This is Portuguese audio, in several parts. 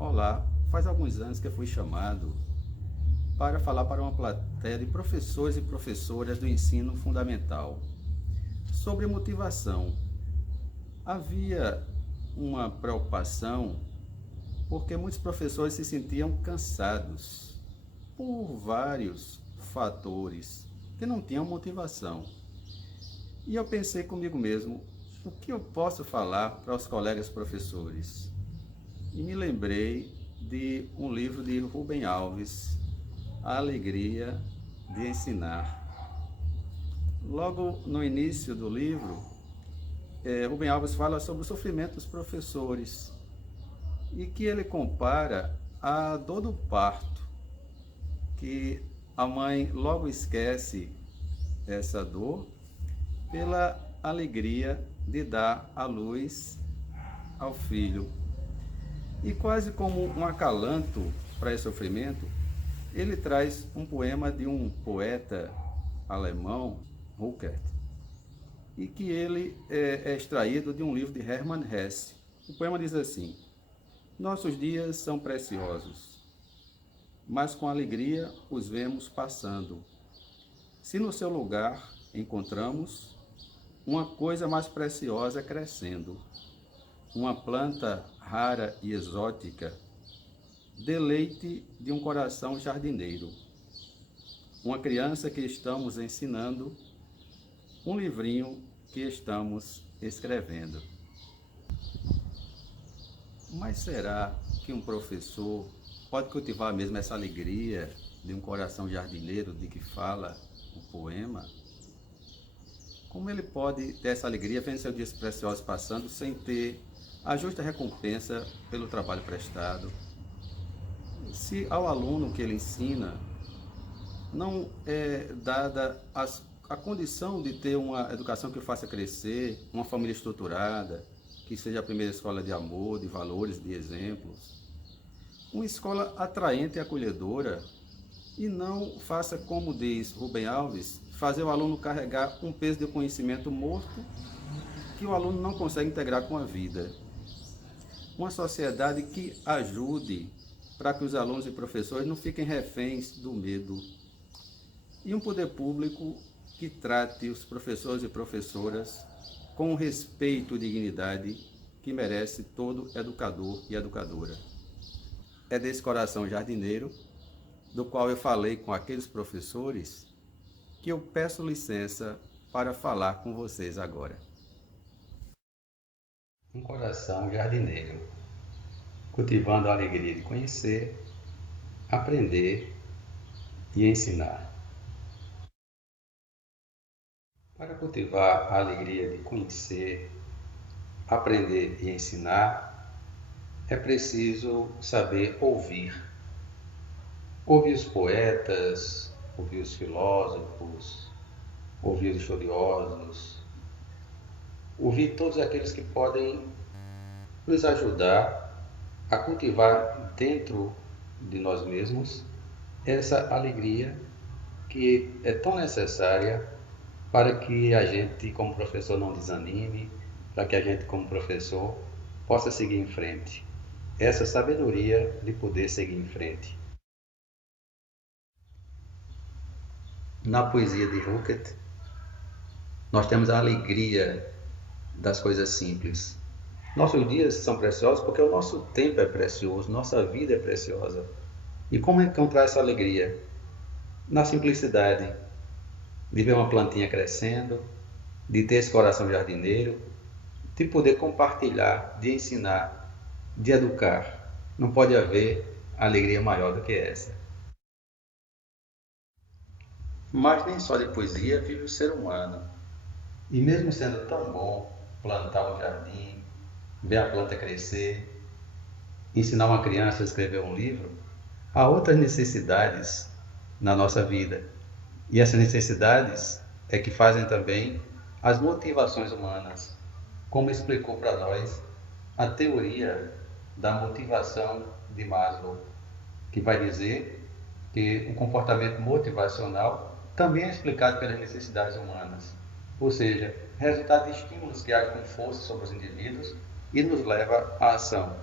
Olá, faz alguns anos que eu fui chamado para falar para uma plateia de professores e professoras do ensino fundamental sobre motivação. Havia uma preocupação porque muitos professores se sentiam cansados por vários fatores que não tinham motivação. E eu pensei comigo mesmo, o que eu posso falar para os colegas professores? E me lembrei de um livro de Rubem Alves, A Alegria de Ensinar. Logo no início do livro, Rubem Alves fala sobre o sofrimento dos professores e que ele compara a dor do parto, que a mãe logo esquece essa dor pela alegria de dar à luz ao filho. E quase como um acalanto para esse sofrimento, ele traz um poema de um poeta alemão, Ruckert, e que ele é extraído de um livro de Hermann Hesse. O poema diz assim: nossos dias são preciosos, mas com alegria os vemos passando. Se no seu lugar encontramos uma coisa mais preciosa crescendo, uma planta rara e exótica, deleite de um coração jardineiro, uma criança que estamos ensinando, um livrinho que estamos escrevendo. Mas será que um professor pode cultivar mesmo essa alegria de um coração jardineiro de que fala o poema? Como ele pode ter essa alegria vendo seus dias preciosos passando sem ter a justa recompensa pelo trabalho prestado? Se ao aluno que ele ensina não é dada a condição de ter uma educação que o faça crescer, uma família estruturada, que seja a primeira escola de amor, de valores, de exemplos, uma escola atraente e acolhedora, e não faça, como diz Rubem Alves, fazer o aluno carregar um peso de conhecimento morto que o aluno não consegue integrar com a vida. Uma sociedade que ajude para que os alunos e professores não fiquem reféns do medo. E um poder público que trate os professores e professoras com o respeito e dignidade que merece todo educador e educadora. É desse coração jardineiro, do qual eu falei com aqueles professores, que eu peço licença para falar com vocês agora. Um coração jardineiro, cultivando a alegria de conhecer, aprender e ensinar. Para cultivar a alegria de conhecer, aprender e ensinar, é preciso saber ouvir. Ouvir os poetas, ouvir os filósofos, ouvir os estudiosos, ouvir todos aqueles que podem nos ajudar a cultivar dentro de nós mesmos essa alegria que é tão necessária para que a gente, como professor, não desanime, para que a gente, como professor, possa seguir em frente. Essa sabedoria de poder seguir em frente. Na poesia de Ruckert, nós temos a alegria das coisas simples. Nossos dias são preciosos porque o nosso tempo é precioso, nossa vida é preciosa. E como encontrar essa alegria? Na simplicidade, de ver uma plantinha crescendo, de ter esse coração jardineiro, de poder compartilhar, de ensinar, de educar. Não pode haver alegria maior do que essa. Mas nem só de poesia vive o ser humano. E mesmo sendo tão bom plantar um jardim, ver a planta crescer, ensinar uma criança a escrever um livro, há outras necessidades na nossa vida. E essas necessidades é que fazem também as motivações humanas, como explicou para nós a teoria da motivação de Maslow, que vai dizer que o comportamento motivacional também é explicado pelas necessidades humanas, ou seja, resultado de estímulos que agem com força sobre os indivíduos e nos leva à ação.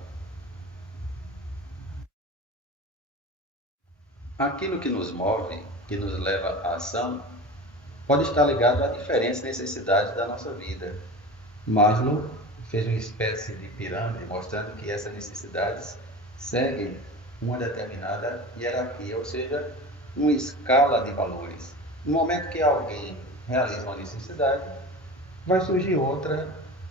Aquilo que nos move, que nos leva à ação, pode estar ligado a diferentes necessidades da nossa vida. Maslow fez uma espécie de pirâmide mostrando que essas necessidades seguem uma determinada hierarquia, ou seja, uma escala de valores. No momento que alguém realiza uma necessidade, vai surgir outra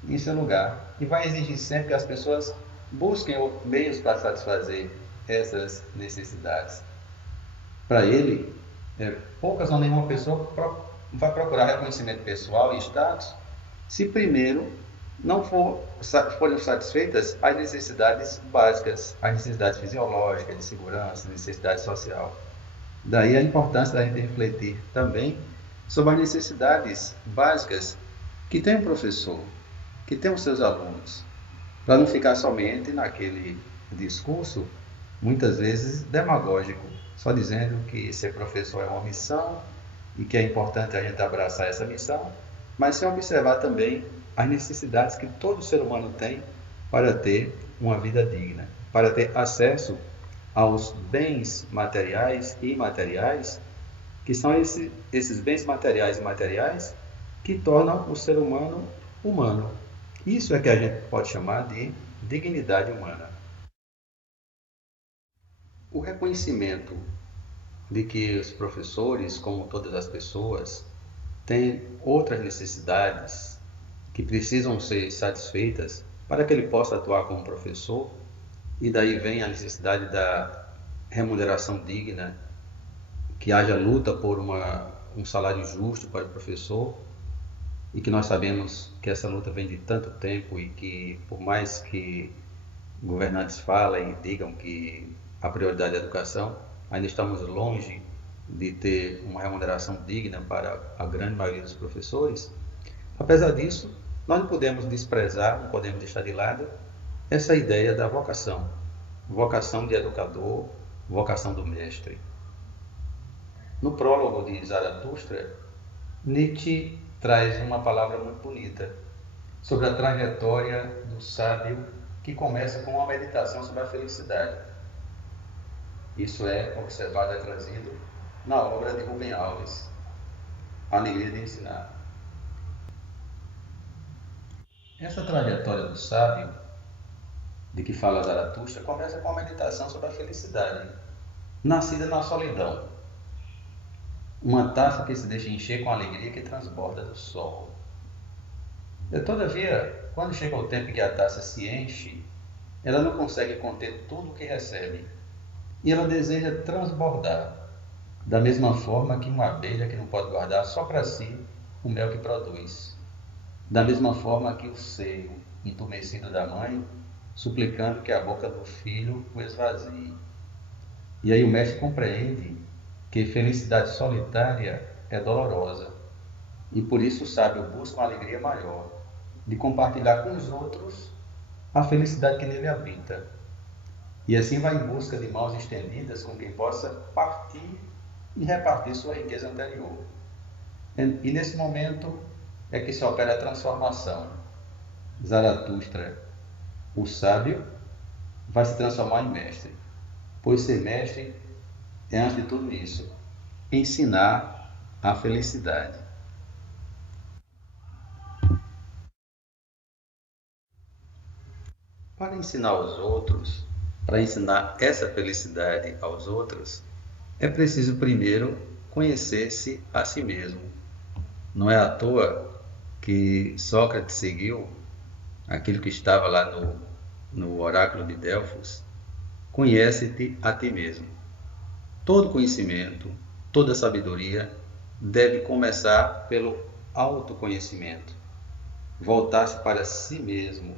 em seu lugar e vai exigir sempre que as pessoas busquem meios para satisfazer essas necessidades. Para ele, poucas ou nenhuma pessoa vai procurar reconhecimento pessoal e status se primeiro não forem satisfeitas as necessidades básicas, as necessidades fisiológicas, de segurança, necessidade social. Daí a importância da gente refletir também sobre as necessidades básicas que tem o professor, que tem os seus alunos, para não ficar somente naquele discurso, muitas vezes demagógico, só dizendo que ser professor é uma missão e que é importante a gente abraçar essa missão, mas sem observar também as necessidades que todo ser humano tem para ter uma vida digna, para ter acesso aos bens materiais e imateriais, que são esses bens materiais e imateriais que tornam o ser humano humano. Isso é que a gente pode chamar de dignidade humana. O reconhecimento de que os professores, como todas as pessoas, têm outras necessidades que precisam ser satisfeitas para que ele possa atuar como professor, e daí vem a necessidade da remuneração digna, que haja luta por um salário justo para o professor, e que nós sabemos que essa luta vem de tanto tempo e que, por mais que governantes falem e digam que a prioridade é a educação, ainda estamos longe de ter uma remuneração digna para a grande maioria dos professores. Apesar disso, nós não podemos desprezar, não podemos deixar de lado essa ideia da vocação, vocação de educador, vocação do mestre. No prólogo de Zaratustra, Nietzsche traz uma palavra muito bonita sobre a trajetória do sábio que começa com uma meditação sobre a felicidade. Isso é observado e trazido na obra de Rubem Alves, A Alegria de Ensinar. Essa trajetória do sábio, de que fala Zaratustra, começa com a meditação sobre a felicidade, nascida na solidão. Uma taça que se deixa encher com a alegria que transborda do sol. Todavia, quando chega o tempo que a taça se enche, ela não consegue conter tudo o que recebe, e ela deseja transbordar, da mesma forma que uma abelha que não pode guardar só para si o mel que produz. Da mesma forma que o seio entumecido da mãe, suplicando que a boca do filho o esvazie. E aí o mestre compreende que felicidade solitária é dolorosa, e por isso o sábio busca uma alegria maior, de compartilhar com os outros a felicidade que nele habita. E assim vai em busca de mãos estendidas com quem possa partir e repartir sua riqueza anterior. E nesse momento é que se opera a transformação. Zaratustra, o sábio, vai se transformar em mestre, pois ser mestre é, antes de tudo isso, ensinar a felicidade. Para ensinar aos outros, para ensinar essa felicidade aos outros, é preciso primeiro conhecer-se a si mesmo. Não é à toa que Sócrates seguiu aquilo que estava lá no oráculo de Delfos: conhece-te a ti mesmo. Todo conhecimento, toda sabedoria deve começar pelo autoconhecimento, voltar-se para si mesmo,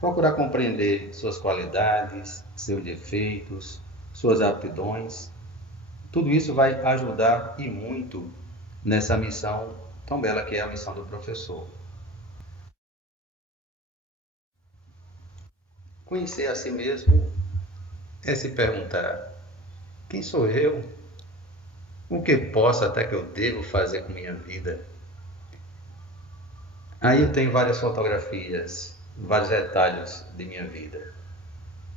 procurar compreender suas qualidades, seus defeitos, suas aptidões. Tudo isso vai ajudar e muito nessa missão tão bela que é a missão do professor. Conhecer a si mesmo é se perguntar: quem sou eu? O que posso até que eu devo fazer com minha vida? Aí eu tenho várias fotografias, vários detalhes de minha vida.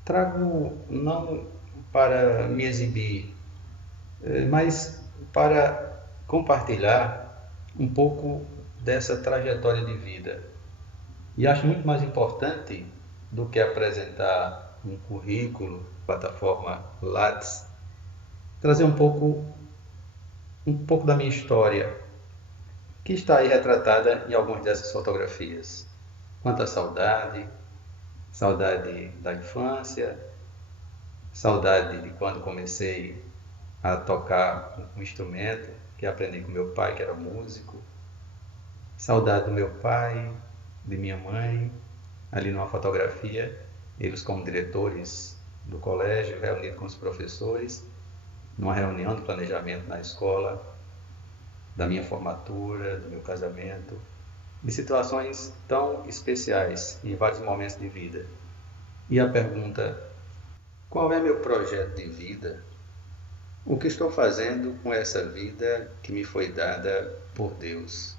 Trago não para me exibir, mas para compartilhar um pouco dessa trajetória de vida. E acho muito mais importante do que apresentar um currículo, plataforma Lattes, trazer um pouco da minha história, que está aí retratada em algumas dessas fotografias. Quanta saudade, saudade da infância, saudade de quando comecei a tocar um instrumento que aprendi com meu pai, que era músico, saudade do meu pai, de minha mãe, ali numa fotografia, eles como diretores do colégio, reunidos com os professores, numa reunião de planejamento na escola, da minha formatura, do meu casamento, de situações tão especiais em vários momentos de vida. E a pergunta: qual é meu projeto de vida? O que estou fazendo com essa vida que me foi dada por Deus?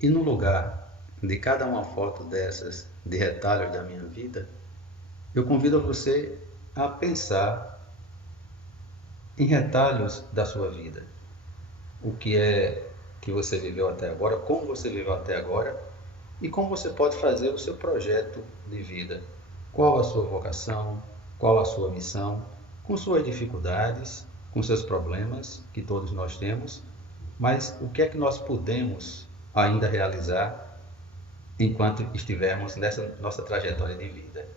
E no lugar de cada uma foto dessas, de retalhos da minha vida, eu convido você a pensar em retalhos da sua vida. O que é que você viveu até agora, como você viveu até agora e como você pode fazer o seu projeto de vida. Qual a sua vocação, qual a sua missão, com suas dificuldades, com seus problemas, que todos nós temos, mas o que é que nós podemos ainda realizar enquanto estivermos nessa nossa trajetória de vida.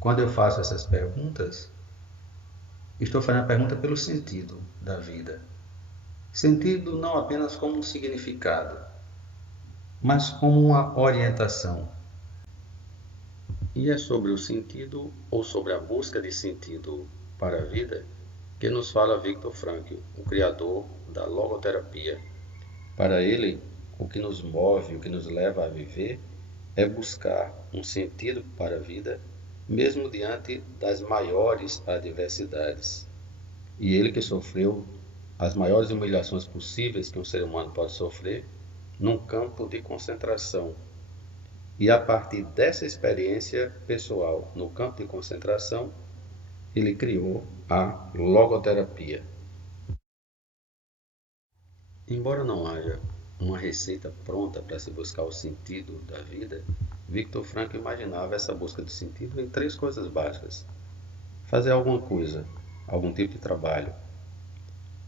Quando eu faço essas perguntas, estou fazendo a pergunta pelo sentido da vida. Sentido não apenas como um significado, mas como uma orientação. E é sobre o sentido ou sobre a busca de sentido para a vida que nos fala Viktor Frankl, o criador da logoterapia. Para ele, o que nos move, o que nos leva a viver, é buscar um sentido para a vida, mesmo diante das maiores adversidades. E ele que sofreu as maiores humilhações possíveis que um ser humano pode sofrer, num campo de concentração. E a partir dessa experiência pessoal no campo de concentração, ele criou a logoterapia. Embora não haja uma receita pronta para se buscar o sentido da vida, Viktor Frankl imaginava essa busca de sentido em 3 coisas básicas. Fazer alguma coisa, algum tipo de trabalho.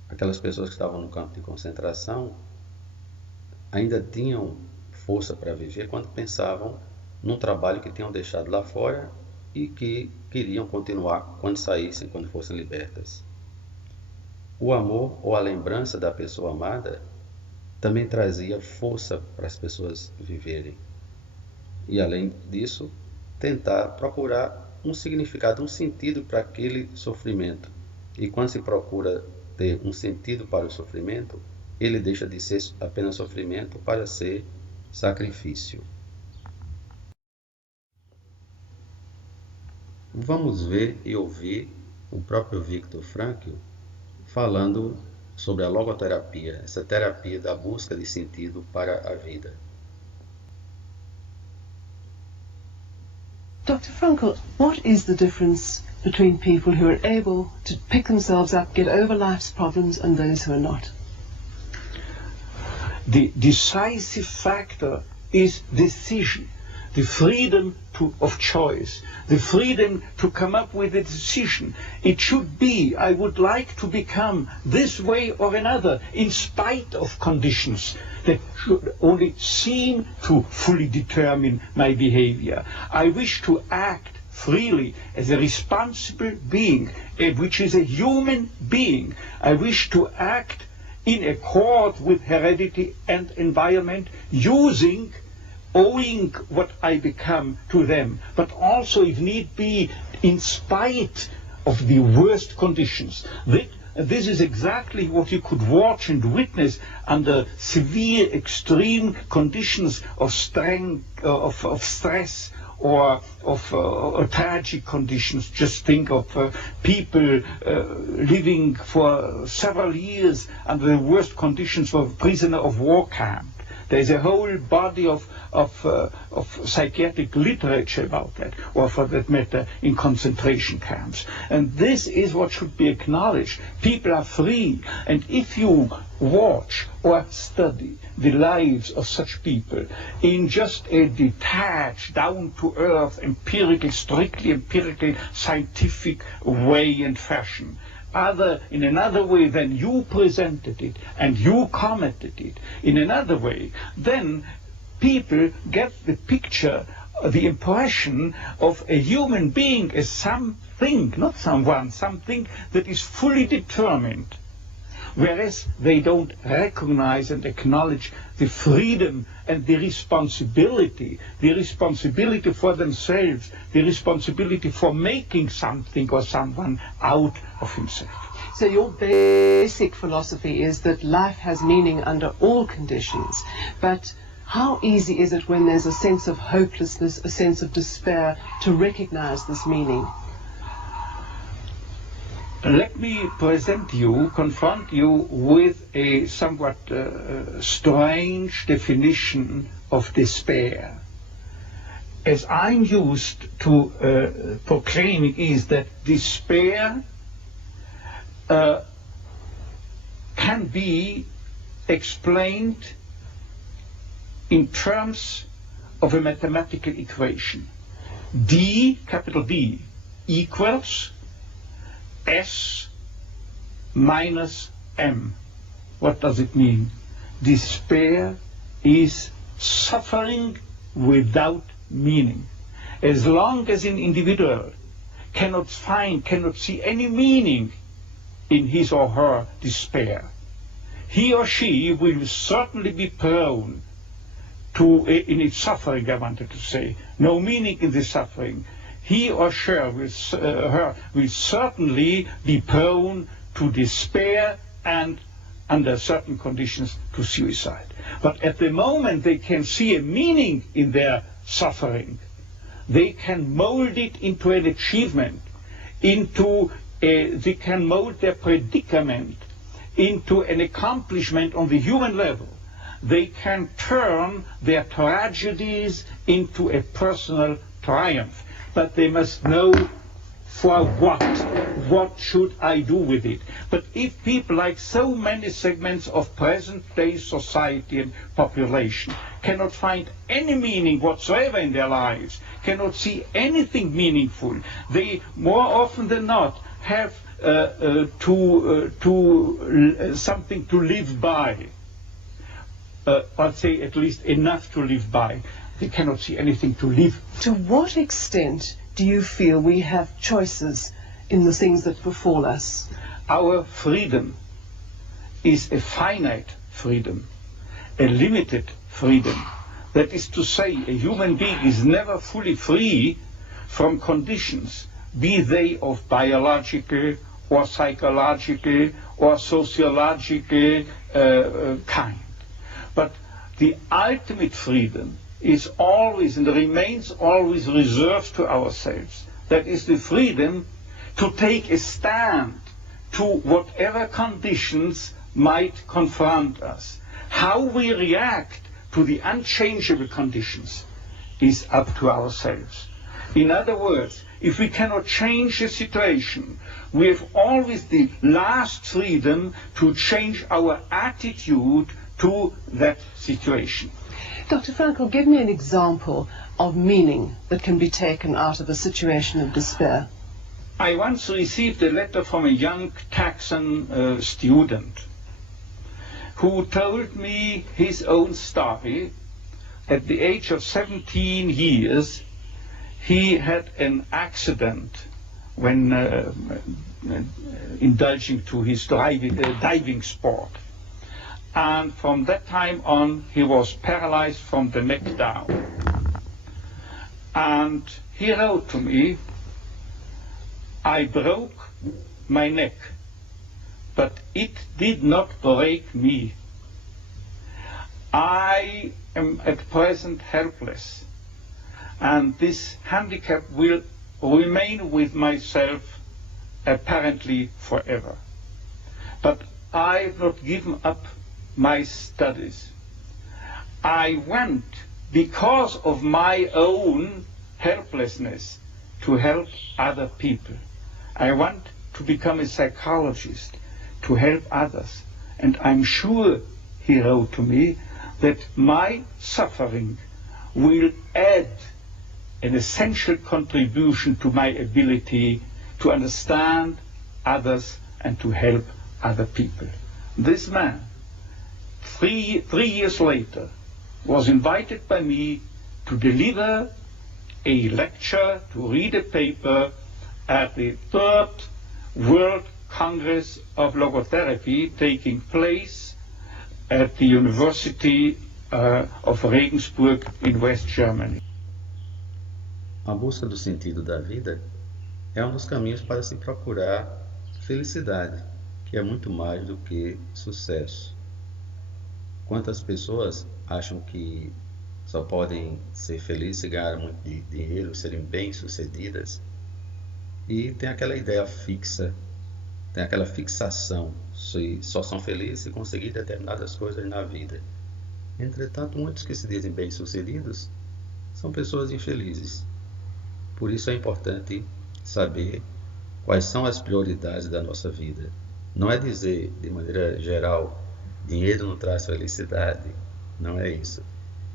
Aquelas pessoas que estavam no campo de concentração ainda tinham força para viver quando pensavam num trabalho que tinham deixado lá fora e que queriam continuar quando saíssem, quando fossem libertas. O amor ou a lembrança da pessoa amada também trazia força para as pessoas viverem. E além disso, tentar procurar um significado, um sentido para aquele sofrimento. E quando se procura ter um sentido para o sofrimento, ele deixa de ser apenas sofrimento para ser sacrifício. Vamos ver e ouvir o próprio Viktor Frankl falando sobre a logoterapia, essa terapia da busca de sentido para a vida. Dr. Frankl, what is the difference between people who are able to pick themselves up, get over life's problems, and those who are not? The decisive factor is decision, the freedom of choice, the freedom to come up with a decision. It should be, I would like to become this way or another, in spite of conditions that should only seem to fully determine my behavior. I wish to act freely as a responsible being, which is a human being. I wish to act in accord with heredity and environment, owing what I become to them, but also, if need be, in spite of the worst conditions. This is exactly what you could watch and witness under severe, extreme conditions of stress or of tragic conditions. Just think of people living for several years under the worst conditions of a prisoner of war camp. There's a whole body of psychiatric literature about that, or for that matter, in concentration camps. And this is what should be acknowledged. People are free, and if you watch or study the lives of such people in just a detached, down-to-earth, empirical, strictly empirical, scientific way and fashion, in another way than you presented it and you commented it in another way, then people get the picture, the impression of a human being as something, not someone, something that is fully determined. Whereas they don't recognize and acknowledge the freedom and the responsibility for themselves, the responsibility for making something or someone out of himself. So your basic philosophy is that life has meaning under all conditions, but how easy is it when there's a sense of hopelessness, a sense of despair, to recognize this meaning? Let me confront you with a somewhat strange definition of despair. As I'm used to proclaiming is that despair can be explained in terms of a mathematical equation. D, capital D, equals S minus M. What does it mean? Despair is suffering without meaning. As long as an individual cannot see any meaning in his or her despair, he or she will certainly be prone to, in its suffering, I wanted to say, no meaning in the suffering, he or she will certainly be prone to despair and, under certain conditions, to suicide. But at the moment they can see a meaning in their suffering, they can mold it into an achievement, they can mold their predicament into an accomplishment on the human level. They can turn their tragedies into a personal triumph. But they must know for what should I do with it. But if people, like so many segments of present-day society and population, cannot find any meaning whatsoever in their lives, cannot see anything meaningful, they more often than not have something to live by. I'd say at least enough to live by. They cannot see anything to live. To what extent do you feel we have choices in the things that befall us? Our freedom is a finite freedom, a limited freedom. That is to say, a human being is never fully free from conditions, be they of biological or psychological or sociological kind. But the ultimate freedom is always and remains always reserved to ourselves. That is the freedom to take a stand to whatever conditions might confront us. How we react to the unchangeable conditions is up to ourselves. In other words, if we cannot change the situation, we have always the last freedom to change our attitude to that situation. Dr. Frankl, give me an example of meaning that can be taken out of a situation of despair. I once received a letter from a young Texan student who told me his own story. At the age of 17 years, he had an accident when indulging to his diving sport. And from that time on, he was paralyzed from the neck down. And he wrote to me, I broke my neck, but it did not break me. I am at present helpless, and this handicap will remain with myself apparently forever. But I have not given up my studies. I want, because of my own helplessness, to help other people. I want to become a psychologist, to help others. And I'm sure, he wrote to me, that my suffering will add an essential contribution to my ability to understand others and to help other people. This man, three years later, was invited by me to deliver a lecture, to read a paper at the Third World Congress of Logotherapy taking place at the University of Regensburg in West Germany. A busca do sentido da vida é um dos caminhos para se procurar felicidade, que é muito mais do que sucesso. Quantas pessoas acham que só podem ser felizes se ganharem muito dinheiro, serem bem-sucedidas, e tem aquela ideia fixa, tem aquela fixação, se só são felizes se conseguir determinadas coisas na vida. Entretanto, muitos que se dizem bem-sucedidos são pessoas infelizes. Por isso é importante saber quais são as prioridades da nossa vida. Não é dizer, de maneira geral, dinheiro não traz felicidade, não é isso.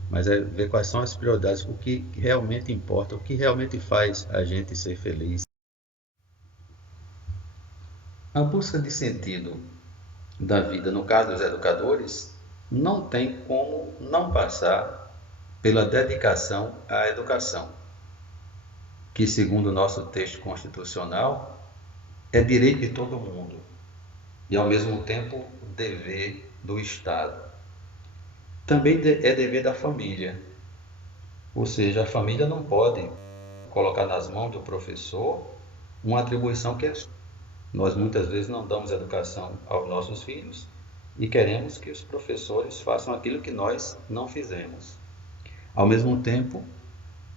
Mas é ver quais são as prioridades, o que realmente importa, o que realmente faz a gente ser feliz. A busca de sentido da vida, no caso dos educadores, não tem como não passar pela dedicação à educação, que, segundo o nosso texto constitucional, é direito de todo mundo e, ao mesmo tempo, dever do Estado. Também é dever da família, ou seja, a família não pode colocar nas mãos do professor uma atribuição que é sua. Nós muitas vezes não damos educação aos nossos filhos e queremos que os professores façam aquilo que nós não fizemos. Ao mesmo tempo,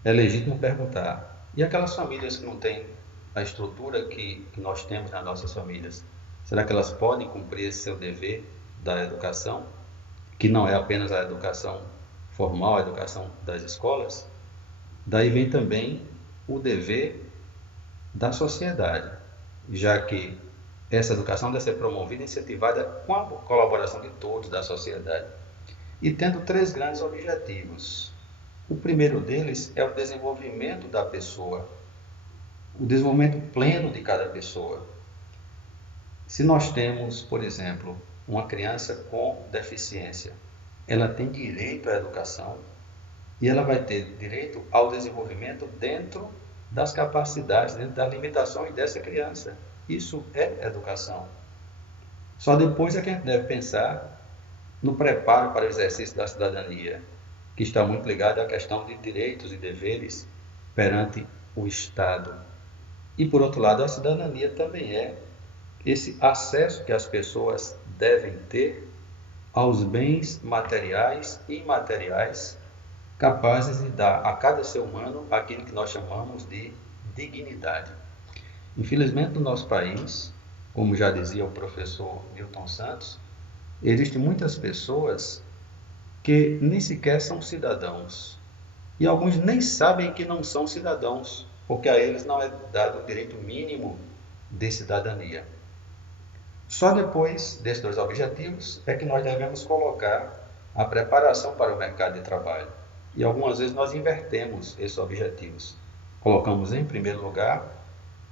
é legítimo perguntar: e aquelas famílias que não têm a estrutura que nós temos nas nossas famílias, será que elas podem cumprir esse seu dever da educação, que não é apenas a educação formal, a educação das escolas? Daí vem também o dever da sociedade, já que essa educação deve ser promovida e incentivada com a colaboração de todos da sociedade, e tendo três grandes objetivos. O primeiro deles é o desenvolvimento da pessoa, o desenvolvimento pleno de cada pessoa. Se nós temos, por exemplo, uma criança com deficiência, ela tem direito à educação e ela vai ter direito ao desenvolvimento dentro das capacidades, dentro das limitações dessa criança. Isso é educação. Só depois é que a gente deve pensar no preparo para o exercício da cidadania, que está muito ligado à questão de direitos e deveres perante o Estado. E, por outro lado, a cidadania também é esse acesso que as pessoas devem ter aos bens materiais e imateriais capazes de dar a cada ser humano aquilo que nós chamamos de dignidade. Infelizmente, no nosso país, como já dizia o professor Milton Santos, existem muitas pessoas que nem sequer são cidadãos. E alguns nem sabem que não são cidadãos, porque a eles não é dado o direito mínimo de cidadania. Só depois desses dois objetivos é que nós devemos colocar a preparação para o mercado de trabalho. E algumas vezes nós invertemos esses objetivos. Colocamos em primeiro lugar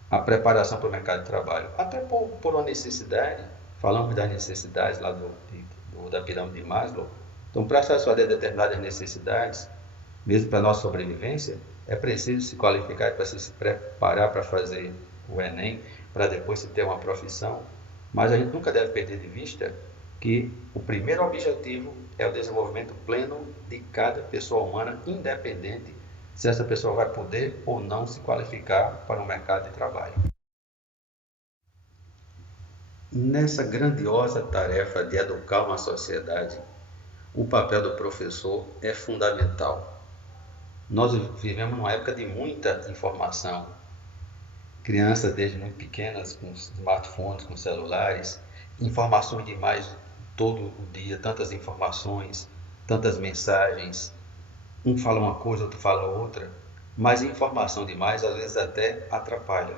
a preparação para o mercado de trabalho, até por uma necessidade. Falamos das necessidades lá da pirâmide de Maslow. Então, para satisfazer determinadas necessidades, mesmo para a nossa sobrevivência, é preciso se qualificar, é preciso se preparar para fazer o Enem, para depois se ter uma profissão. Mas a gente nunca deve perder de vista que o primeiro objetivo é o desenvolvimento pleno de cada pessoa humana, independente se essa pessoa vai poder ou não se qualificar para o mercado de trabalho. Nessa grandiosa tarefa de educar uma sociedade, o papel do professor é fundamental. Nós vivemos numa época de muita informação. Crianças desde muito pequenas, com smartphones, com celulares, informações demais todo o dia, tantas informações. tantas mensagens, um fala uma coisa, outro fala outra, mas informação demais às vezes até atrapalha.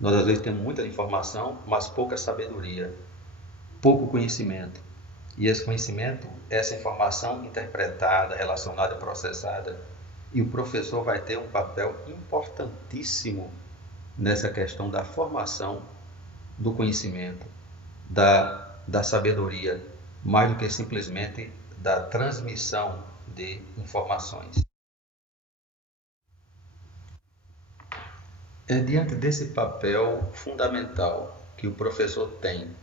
Nós às vezes temos muita informação, mas pouca sabedoria, pouco conhecimento. E esse conhecimento, essa informação interpretada, relacionada, processada, e o professor vai ter um papel importantíssimo nessa questão da formação do conhecimento, da sabedoria, mais do que simplesmente da transmissão de informações. É diante desse papel fundamental que o professor tem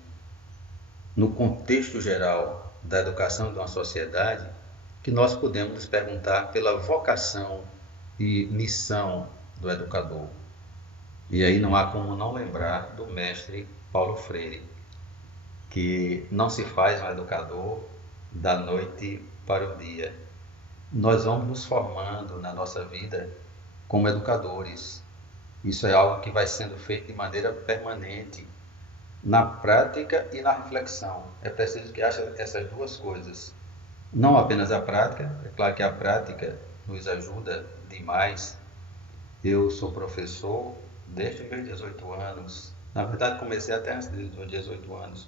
no contexto geral da educação de uma sociedade que nós podemos nos perguntar pela vocação e missão do educador. E aí não há como não lembrar do mestre Paulo Freire, que não se faz um educador da noite para o dia. Nós vamos nos formando na nossa vida como educadores. Isso é algo que vai sendo feito de maneira permanente, na prática e na reflexão. É preciso que haja essas duas coisas. Não apenas a prática, é claro que a prática nos ajuda demais. Eu sou professor desde os meus 18 anos. Na verdade, comecei até antes dos meus 18 anos.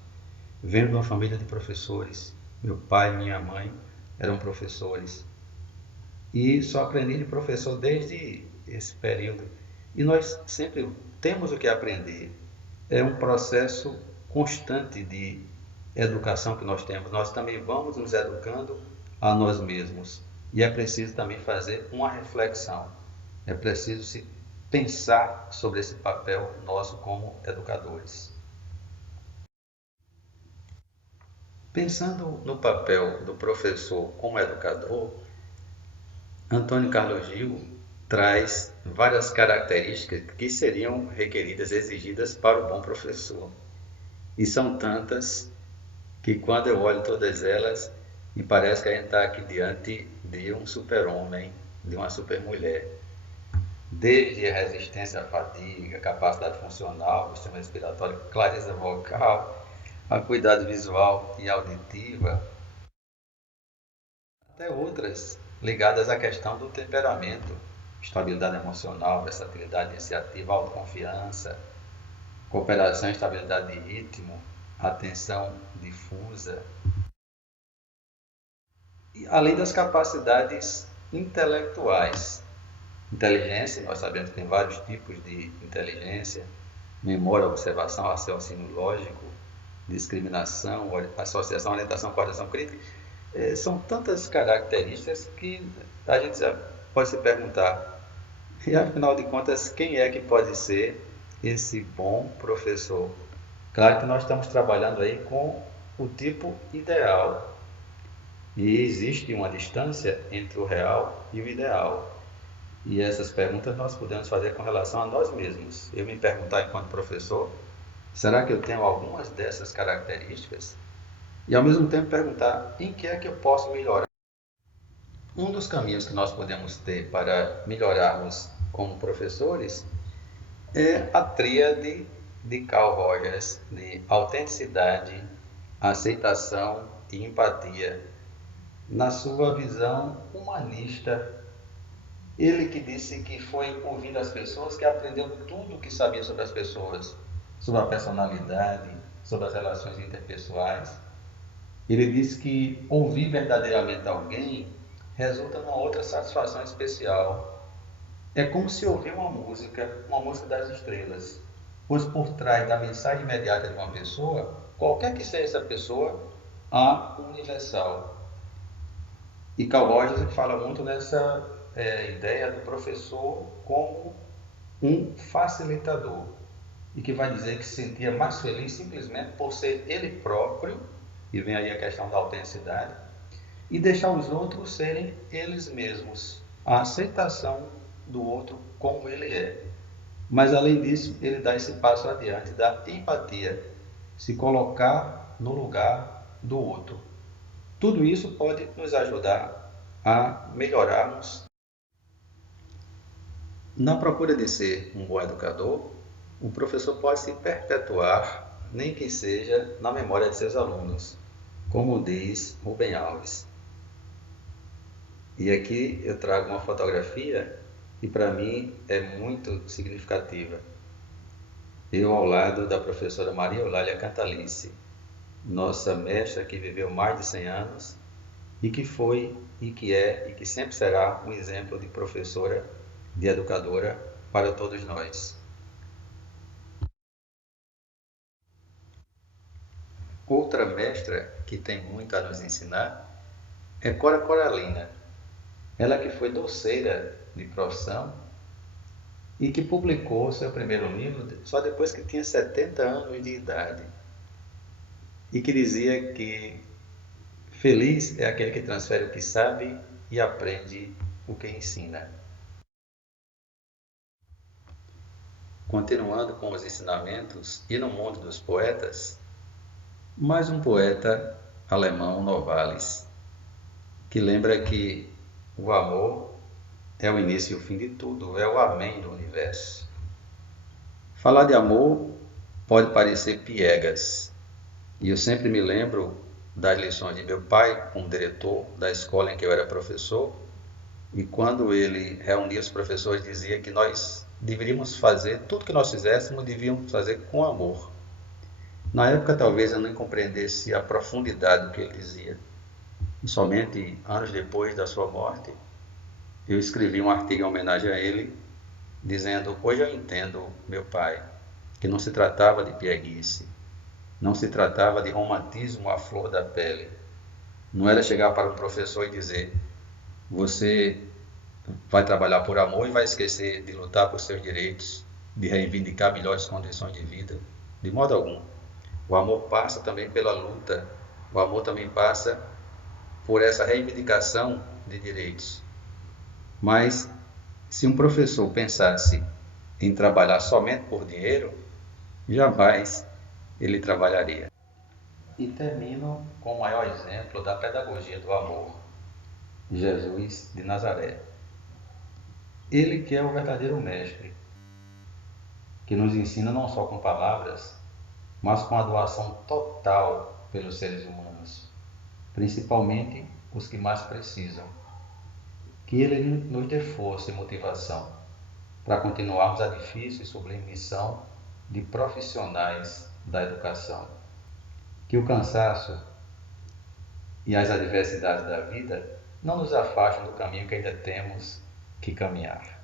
Venho de uma família de professores. Meu pai e minha mãe eram professores. E só aprendi de professor desde esse período. E nós sempre temos o que aprender. É um processo constante de educação que nós temos. Nós também vamos nos educando a nós mesmos. E é preciso também fazer uma reflexão. É preciso se pensar sobre esse papel nosso como educadores. Pensando no papel do professor como educador, Antônio Carlos Gil traz várias características que seriam requeridas, exigidas para o bom professor. E são tantas que quando eu olho todas elas, me parece que a gente está aqui diante de um super-homem, de uma super-mulher. Desde a resistência à fadiga, capacidade funcional, sistema respiratório, clareza vocal, a cuidado visual e auditiva, até outras ligadas à questão do temperamento, estabilidade emocional, versatilidade, iniciativa, autoconfiança, cooperação, estabilidade de ritmo, atenção difusa, e além das capacidades intelectuais. Inteligência, nós sabemos que tem vários tipos de inteligência: memória, observação, raciocínio lógico, discriminação, associação, orientação, coordenação crítica. São tantas características que a gente pode se perguntar, e afinal de contas, quem é que pode ser esse bom professor? Claro que nós estamos trabalhando aí com o tipo ideal, e existe uma distância entre o real e o ideal. E essas perguntas nós podemos fazer com relação a nós mesmos. Eu me perguntar enquanto professor, será que eu tenho algumas dessas características? E ao mesmo tempo perguntar, em que é que eu posso melhorar? Um dos caminhos que nós podemos ter para melhorarmos como professores é a tríade de Carl Rogers, de autenticidade, aceitação e empatia, na sua visão humanista. Ele que disse que foi ouvindo as pessoas que aprendeu tudo o que sabia sobre as pessoas, sobre a personalidade, sobre as relações interpessoais. Ele disse que ouvir verdadeiramente alguém resulta numa outra satisfação especial. É como se ouvir uma música das estrelas, pois por trás da mensagem imediata de uma pessoa, qualquer que seja essa pessoa, há um universal. E Carl Rogers fala muito nessa ideia do professor como um facilitador, e que vai dizer que se sentia mais feliz simplesmente por ser ele próprio, e vem aí a questão da autenticidade, e deixar os outros serem eles mesmos, a aceitação do outro como ele é. Mas além disso, ele dá esse passo adiante da empatia, se colocar no lugar do outro. Tudo isso pode nos ajudar a melhorarmos. Na procura de ser um bom educador, o professor pode se perpetuar, nem que seja na memória de seus alunos, como diz Rubem Alves. E aqui eu trago uma fotografia que para mim é muito significativa. Eu ao lado da professora Maria Eulália Cantalice, nossa mestra que viveu mais de 100 anos e que foi, e que é, e que sempre será um exemplo de professora, de educadora para todos nós. Outra mestra que tem muito a nos ensinar é Cora Coralina. Ela que foi doceira de profissão e que publicou seu primeiro livro só depois que tinha 70 anos de idade. E que dizia que feliz é aquele que transfere o que sabe e aprende o que ensina. Continuando com os ensinamentos e no mundo dos poetas, mais um poeta alemão, Novalis, que lembra que o amor é o início e o fim de tudo, é o amém do universo. Falar de amor pode parecer piegas, e eu sempre me lembro das lições de meu pai, como diretor da escola em que eu era professor, e quando ele reunia os professores dizia que nós deveríamos fazer, tudo que nós fizéssemos, devíamos fazer com amor. Na época talvez eu não compreendesse a profundidade do que ele dizia, e somente anos depois da sua morte, eu escrevi um artigo em homenagem a ele, dizendo: hoje eu entendo, meu pai, que não se tratava de pieguice, não se tratava de romantismo à flor da pele. Não era chegar para o professor e dizer: você vai trabalhar por amor e vai esquecer de lutar por seus direitos, de reivindicar melhores condições de vida. De modo algum. O amor passa também pela luta, o amor também passa por essa reivindicação de direitos. Mas se um professor pensasse em trabalhar somente por dinheiro, jamais ele trabalharia. E termino com o maior exemplo da pedagogia do amor, Jesus de Nazaré. Ele que é o verdadeiro mestre, que nos ensina não só com palavras, mas com a doação total pelos seres humanos, principalmente os que mais precisam. Que Ele nos dê força e motivação para continuarmos a difícil e sublime missão de profissionais da educação. Que o cansaço e as adversidades da vida não nos afastem do caminho que ainda temos que caminhar.